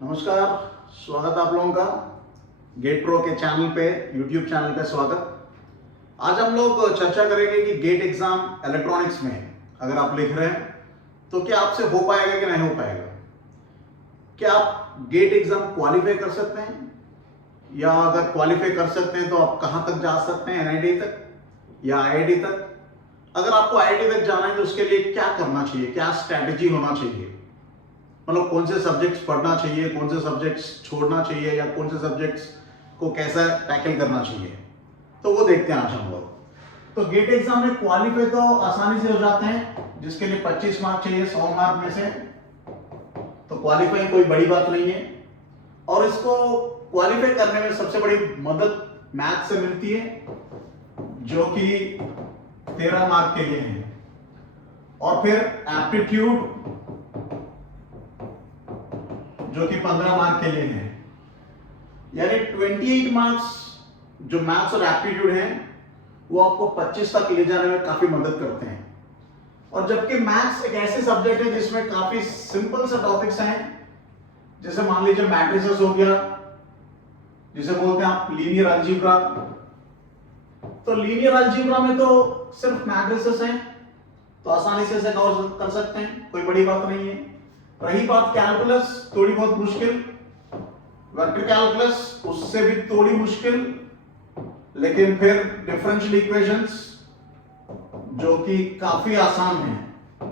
नमस्कार, स्वागत आप लोगों का गेट प्रो के चैनल पे, यूट्यूब चैनल पे स्वागत। आज हम लोग चर्चा करेंगे कि गेट एग्जाम इलेक्ट्रॉनिक्स में अगर आप लिख रहे हैं तो क्या आपसे हो पाएगा कि नहीं हो पाएगा। क्या आप गेट एग्जाम क्वालिफाई कर सकते हैं, या अगर क्वालिफाई कर सकते हैं तो आप कहां तक जा सकते हैं, एनआईटी तक या आईआईटी तक। अगर आपको आईआईटी तक जाना है तो उसके लिए क्या करना चाहिए, क्या स्ट्रैटेजी होना चाहिए, मतलब कौन से सब्जेक्ट्स पढ़ना चाहिए, कौन से सब्जेक्ट्स छोड़ना चाहिए, या कौन से सब्जेक्ट्स को कैसा टैकल करना चाहिए, तो वो देखते हैं आज हम लोग। तो गेट एग्जाम में क्वालिफाई तो आसानी से हो जाते हैं, जिसके लिए 25 मार्क चाहिए 100 मार्क में से, तो क्वालिफाई कोई बड़ी बात नहीं है। और इसको क्वालिफाई करने में सबसे बड़ी मदद मैथ से मिलती है, जो कि 13 मार्क के लिए है, और फिर एप्टीट्यूड जो कि 15 मार्क के लिए है। यानी 28 मार्क्स जो मैथ्स और एप्टीट्यूड है वो आपको 25 तक ले जाने में काफी मदद करते हैं। और जबकि मैथ्स एक ऐसे सब्जेक्ट है जिसमें काफी सिंपल से टॉपिक्स हैं, जैसे मान लीजिए मैट्रिसेस हो गया, जिसे बोलते हैं आप लीनियर अलजेब्रा। तो लीनियर अलजेब्रा में तो सिर्फ मैट्रिसेस हैं, तो आसानी से इसे कवर कर सकते हैं, कोई बड़ी बात नहीं है। रही बात कैलकुलस, थोड़ी बहुत मुश्किल, वेक्टर कैलकुलस उससे भी थोड़ी मुश्किल, लेकिन फिर डिफरेंशियल इक्वेशंस जो कि काफी आसान है।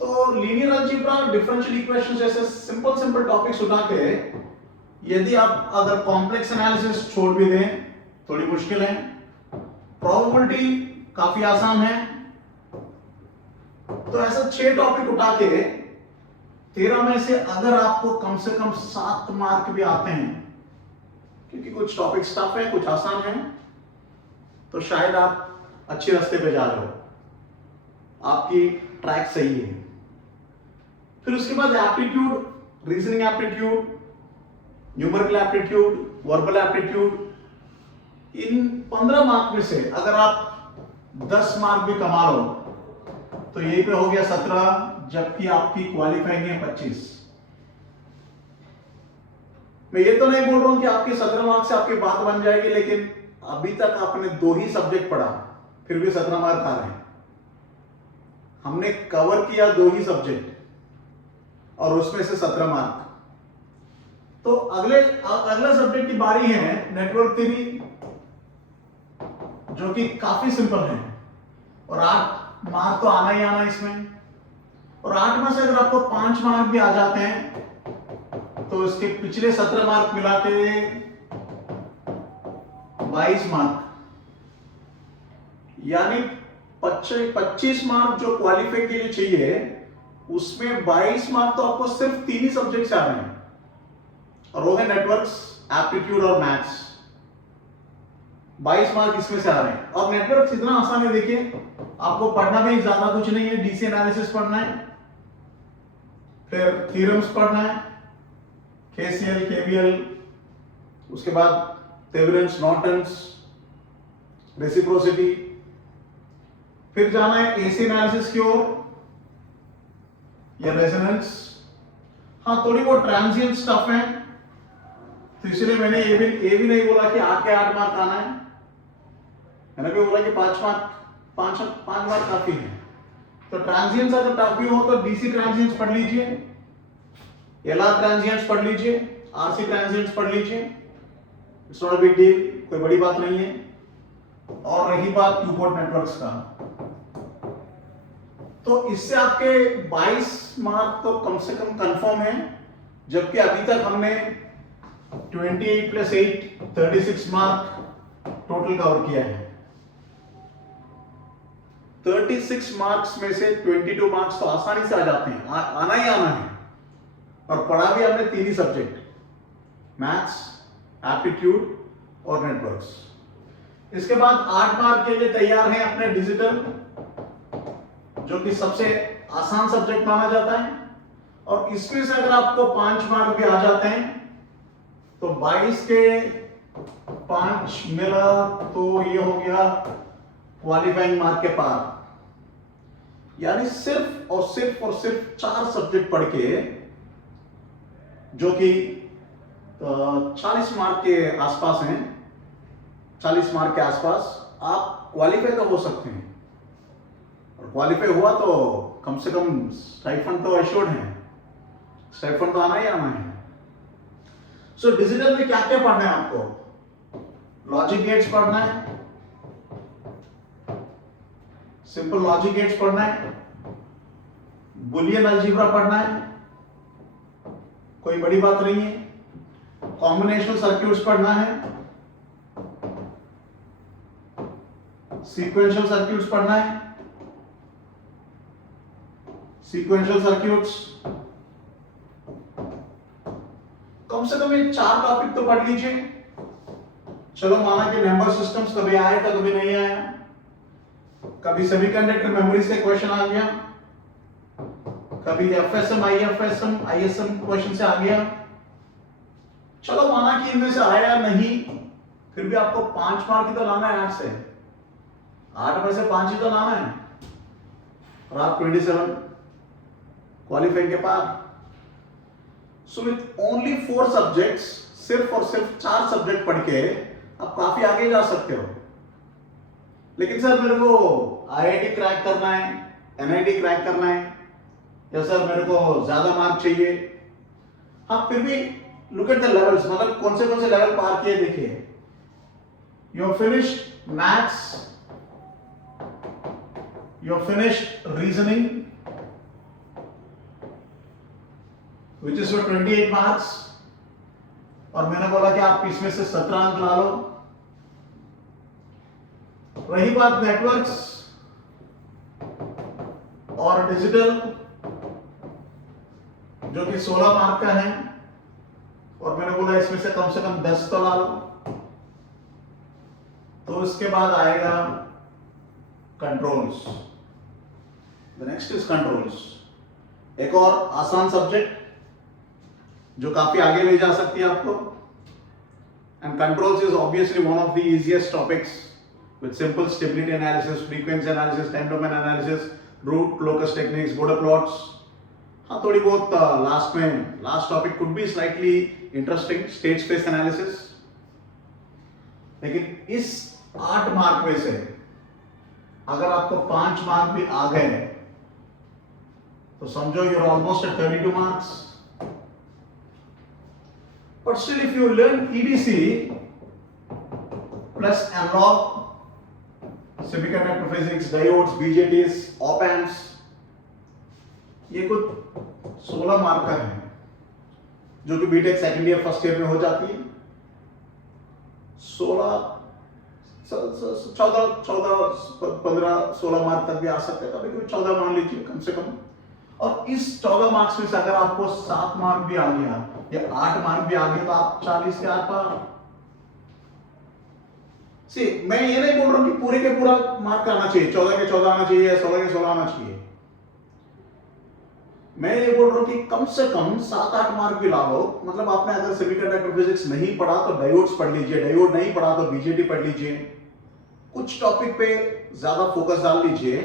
तो लीनियर अलजेब्रा, डिफरेंशियल इक्वेशंस जैसे सिंपल सिंपल टॉपिक्स उठा के यदि आप अगर कॉम्प्लेक्स एनालिसिस छोड़ भी दें, थोड़ी मुश्किल है, प्रोबेबिलिटी काफी आसान है, तो ऐसा 6 टॉपिक उठा के 13 में से अगर आपको कम से कम 7 मार्क भी आते हैं, क्योंकि कुछ टॉपिक टफ है, कुछ आसान है, तो शायद आप अच्छे रास्ते पे जा रहे हो, आपकी ट्रैक सही है। फिर उसके बाद aptitude, reasoning aptitude, numerical aptitude, verbal aptitude, इन 15 मार्क में से अगर आप 10 मार्क भी कमा लो तो यही पे हो गया 17, जबकि आपकी क्वालिफाइंग है 25। मैं ये तो नहीं बोल रहा हूं कि आपके 17 मार्क्स से आपकी बात बन जाएगी, लेकिन अभी तक आपने 2 ही सब्जेक्ट पढ़ा, फिर भी 17 मार्क आ रहे हैं। हमने कवर किया 2 ही सब्जेक्ट और उसमें से 17 मार्क। तो अगला सब्जेक्ट की बारी है नेटवर्क थ्योरी, जो कि काफी सिंपल है, और 8 मार्क तो आना ही आना इसमें। और 8 में से अगर आपको 5 मार्क भी आ जाते हैं तो इसके पिछले 17 मार्क मिला के 22 मार्क, यानी 25 मार्क जो क्वालिफाई के लिए चाहिए, उसमें 22 मार्क तो आपको सिर्फ 3 ही सब्जेक्ट से आ रहे हैं, और वो है नेटवर्क्स, एप्टीट्यूड और मैथ्स। 22 मार्क इसमें से आ रहे हैं। और नेटवर्क्स इतना आसान है, देखिए आपको पढ़ना भी ज्यादा कुछ नहीं है, डीसी एनालिसिस पढ़ना है, फिर थ्योरम्स पढ़ना है, केसीएल, केवीएल, उसके बाद थेवेनिन्स, नॉर्टन्स, रेसिप्रोसिटी, फिर जाना है एसी एनालिसिस की ओर या रेजोनेंस। हाँ, थोड़ी बहुत ट्रांजिएंट स्टफ है, तो इसलिए मैंने ये भी नहीं बोला कि 8 के 8 मार्क आना है, मैंने भी बोला कि 5 मार्क काफी है। तो ट्रांजिएंट्स अगर टफ भी हो तो डीसी ट्रांजिएंट्स पढ़ लीजिए, एलआर ट्रांजिएंट्स पढ़ लीजिए, आरसी ट्रांजिएंट्स पढ़ लीजिए, it's not a big deal, कोई बड़ी बात नहीं है। और रही बात टू पोर्ट नेटवर्क्स का, तो इससे आपके 22 मार्क तो कम से कम कंफर्म है, जबकि अभी तक हमने 28 + 8 36 मार्क टोटल कवर किया है। 36 मार्क्स में से 22 मार्क्स तो आसानी से आ जाते हैं, आना ही आना है। और पढ़ा भी हमने 3 ही सब्जेक्ट, मैथ्स, एप्टीट्यूड और नेटवर्क्स। इसके बाद 8 मार्क के लिए तैयार हैं अपने डिजिटल, जो कि सबसे आसान सब्जेक्ट माना जाता है, और इसमें से अगर आपको 5 मार्क भी आ जाते हैं तो 22 के 5 मिला तो ये हो गया क्वालिफाइंग मार्क के पार। यानी सिर्फ और सिर्फ 4 सब्जेक्ट पढ़ के जो कि 40 मार्क के आसपास हैं। 40 मार्क के आसपास आप क्वालिफाई तो हो सकते हैं, और क्वालिफाई हुआ तो कम से कम स्टाइफंड तो एश्योर्ड है, स्टाइफंड तो आना ही आना है। सो डिजिटल में क्या क्या पढ़ना है आपको? लॉजिक गेट्स पढ़ना है, सिंपल लॉजिक गेट्स पढ़ना है, बुलियन अलजेब्रा पढ़ना है, कोई बड़ी बात नहीं है। कॉम्बिनेशनल सर्क्यूट्स पढ़ना है, सीक्वेंशियल सर्क्यूट्स पढ़ना है, सीक्वेंशियल सर्क्यूट्स कम से कम ये 4 टॉपिक तो पढ़ लीजिए। चलो माना कि नंबर सिस्टम्स कभी आया था कभी नहीं आया, कभी सेमीकंडक्टर मेमोरी से क्वेश्चन आ गया, कभी एफएसएम आईएसएम क्वेश्चन से आ गया। चलो माना कि इनमें से आया नहीं, फिर भी आपको 5 मार्क ही तो लाना है 8 से, 8 में से 5 ही तो लाना है, और आप 27 क्वालिफाई के पास। सो विथ ओनली 4 सब्जेक्ट्स, सिर्फ और सिर्फ 4 सब्जेक्ट पढ़ के आप काफी आगे जा सकते हो। लेकिन सर मेरे को आईआईटी क्रैक करना है, एनआईटी क्रैक करना है, या सर मेरे को ज्यादा मार्क चाहिए। हाँ, फिर भी लुक एट द लेवल्स, मतलब कौन से लेवल पार किए देखिए। You have finished maths, you have finished reasoning which is for 28 marks, और मैंने बोला कि आप इसमें से 17 अंक ला लो। रही बात नेटवर्क्स और डिजिटल, जो कि 16 मार्क का है, और मैंने बोला इसमें से कम 10 तो ला लो। तो इसके बाद आएगा controls. The next is controls, एक और आसान सब्जेक्ट जो काफी आगे ले जा सकती है आपको। And controls is obviously one of the easiest topics with simple stability analysis, frequency analysis, time domain analysis, root locus techniques, border plots. हाँ, थोड़ी बहुत last topic could be slightly interesting, state space analysis. लेकिन इस 8 mark में से अगर आपको 5 mark भी आ गए तो समझो you're almost at 32 marks. But still, if you learn EDC plus analog, semiconductor physics, diodes, BJTs, op amps, ये कुछ 16 मार्क का है, जो कि B Tech second year first year में हो जाती है। 15-16 मार्क तक भी आ सकते हैं, कभी 14 मान लीजिए कम से कम। और इस 14 मार्क्स में से अगर आपको 7 मार्क भी आ गया या 8 मार्क भी आ गया तो आप 40 के आर पार। मैं ये नहीं बोल रहा हूं कि पूरे के पूरा मार्क आना चाहिए, 14 के 14 आना चाहिए या 16 के 16 आना चाहिए। मैं ये बोल रहा हूं कि कम से कम 7-8 मार्क भी ला लो। मतलब आपने अगर सेमीकंडक्टर फिजिक्स नहीं पढ़ा तो डायोड्स पढ़ लीजिए, डायोड नहीं पढ़ा तो बीजेटी पढ़ लीजिए, कुछ टॉपिक पे ज्यादा फोकस डाल लीजिए,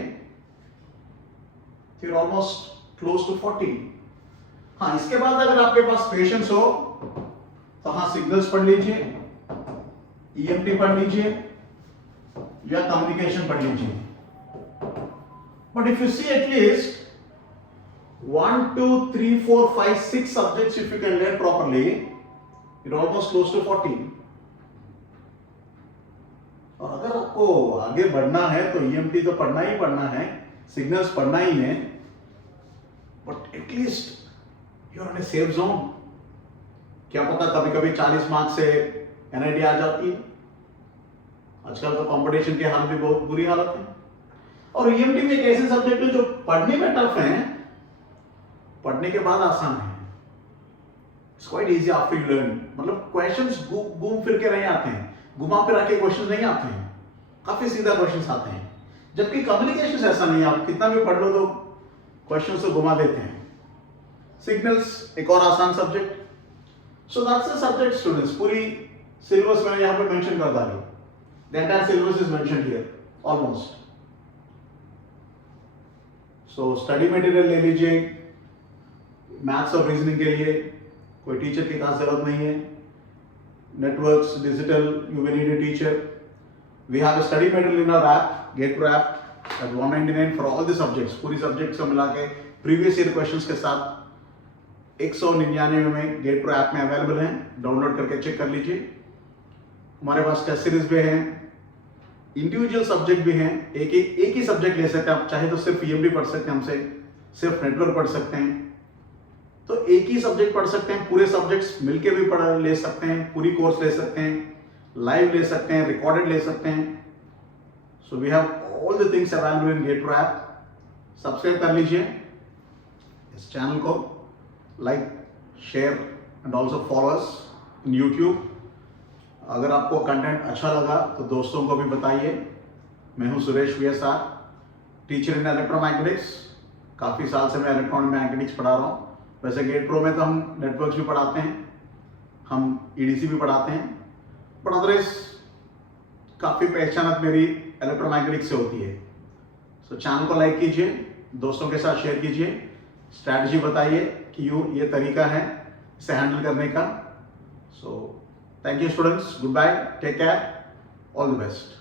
फिर ऑलमोस्ट क्लोज टू 40। हाँ, इसके बाद अगर आपके पास पेशेंस हो तो हाँ, सिग्नल्स पढ़ लीजिए, ईएमटी पढ़ लीजिए या कम्युनिकेशन पढ़ लीजिए। But if you see at least 1, 2, 3, 4, 5, 6 subjects if you can learn properly, you're almost close to 40. और अगर आपको आगे बढ़ना है तो ईएमटी तो पढ़ना ही पढ़ना है, सिग्नल्स पढ़ना ही है, but at least you are in a safe zone. क्या पता कभी कभी 40 मार्क्स से एनआईटी आ जाती है। आजकल तो कंपटीशन की हाल भी बहुत बुरी हालत है। और ईएमटी में एक ऐसे सब्जेक्ट है जो पढ़ने में टफ है, पढ़ने के बाद आसान है। It's quite easy after you learn. मतलब क्वेश्चंस घूम फिर के नहीं आते हैं, घुमा फिरा के क्वेश्चन नहीं आते हैं, काफी सीधा क्वेश्चंस आते हैं। जबकि कम्युनिकेशन ऐसा नहीं है, आप कितना भी पढ़ लो तो क्वेश्चन से घुमा देते हैं। सिग्नल्स एक और आसान subject. So that's the subject students. पूरी सिलेबस मैंने यहां पे मेंशन कर डाली। The entire syllabus is mentioned here almost. So study material ले लीजिए मैथ्स और रीजनिंग के लिए, कोई टीचर की खास जरूरत नहीं है. Networks, digital, you will need a teacher. We have a study material in our app, GatePro app, at 199 for all the subjects. पूरी subjects को मिला के previous year questions के साथ 199 में GatePro app में अवेलेबल हैं. डाउनलोड करके चेक कर लीजिए. हमारे पास टेस्ट सीरीज भी हैं, इंडिविजुअल सब्जेक्ट भी हैं. एक ही सब्जेक्ट ले सकते हैं आप. चाहे तो सिर्फ EMD पढ़ सकते हैं हमसे, सिर्फ नेटवर्क पढ़ सकते हैं, तो एक ही सब्जेक्ट पढ़ सकते हैं. पूरे सब्जेक्ट्स मिलके भी पढ़ ले सकते हैं, पूरी कोर्स ले सकते हैं, लाइव ले सकते हैं, रिकॉर्डेड ले सकते हैं. So we have all the things available in GatePro app. Subscribe कर लीजिए इस चैनल को, like, share and also follow us in YouTube. अगर आपको कंटेंट अच्छा लगा तो दोस्तों को भी बताइए. मैं हूं सुरेश VSR, टीचर इन इलेक्ट्रोमैग्नेटिक्स. काफ़ी साल से मैं इलेक्ट्रॉनिक पढ़ा रहा हूँ. वैसे GatePro में तो हम नेटवर्क्स भी पढ़ाते हैं, हम EDC भी पढ़ाते हैं, बट अदरवाइज काफ़ी पहचान मेरी इलेक्ट्रोमैग्नेटिक्स से होती है. सो चैनल को लाइक कीजिए, दोस्तों के साथ शेयर कीजिए, स्ट्रैटेजी बताइए कि ये तरीका है इसे हैंडल करने का. So thank you students, good bye, take care, all the best.